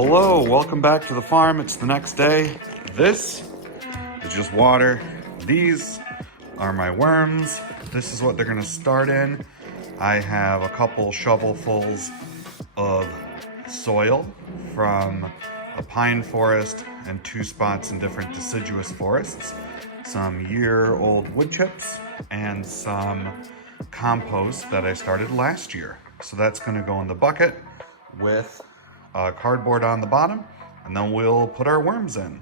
Hello, welcome back to the farm. It's the next day. This is just water. These are my worms. This is what they're gonna start in. I have a couple shovelfuls of soil from a pine forest and 2 spots in different deciduous forests, some year-old wood chips, and some compost that I started last year. So that's gonna go in the bucket with cardboard on the bottom, and then we'll put our worms in.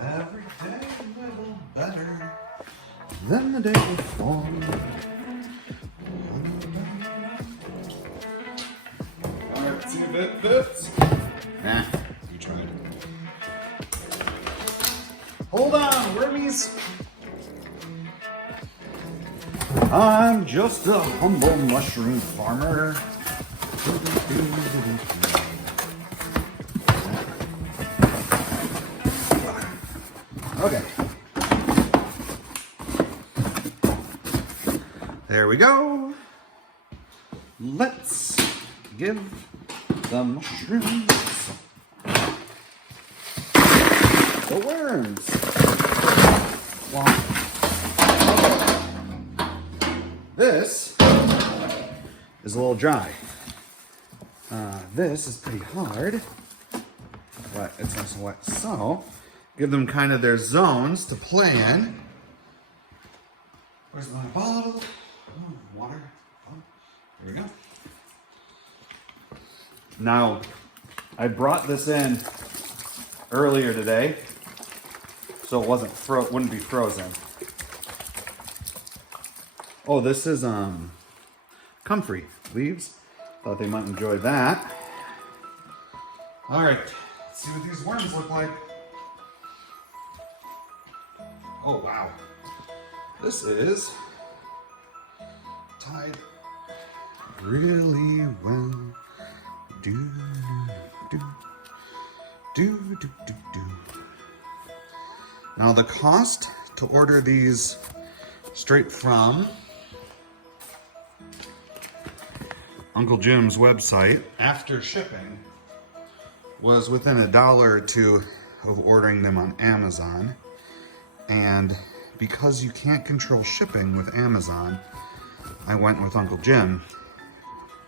Every day a little better than the day before. Alright, see if it fits. Nah, you tried. Hold on, wormies. I'm just a humble mushroom farmer. Okay. There we go. Let's give the mushrooms the worms. Wow. This is a little dry. This is pretty hard, but it's nice and wet. So, give them kind of their zones to play in. Where's my bottle? Oh, water. Oh, here we go. Now, I brought this in earlier today, so it wouldn't be frozen. Oh, this is comfrey leaves. Thought they might enjoy that. All right, let's see what these worms look like. Oh, wow. This is tied really well. Do, do, do, do, do, do. Now the cost to order these straight from Uncle Jim's website after shipping was within $1 or $2 of ordering them on Amazon. And because you can't control shipping with Amazon, I went with Uncle Jim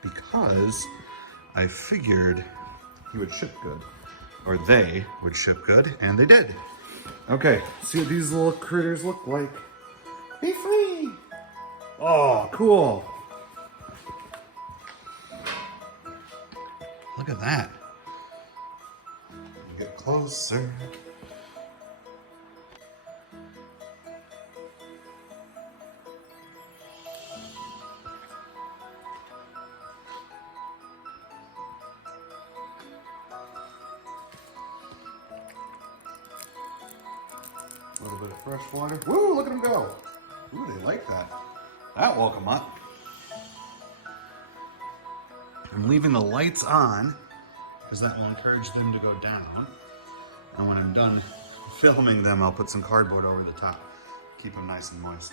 because I figured he would ship good, or they would ship good, and they did. Okay, see what these little critters look like. Be free! Oh, cool. Look at that. Get closer. A little bit of fresh water. Woo, look at them go. Ooh, they like that. That woke them up. I'm leaving the lights on because that will encourage them to go down. And when I'm done filming them, I'll put some cardboard over the top. Keep them nice and moist.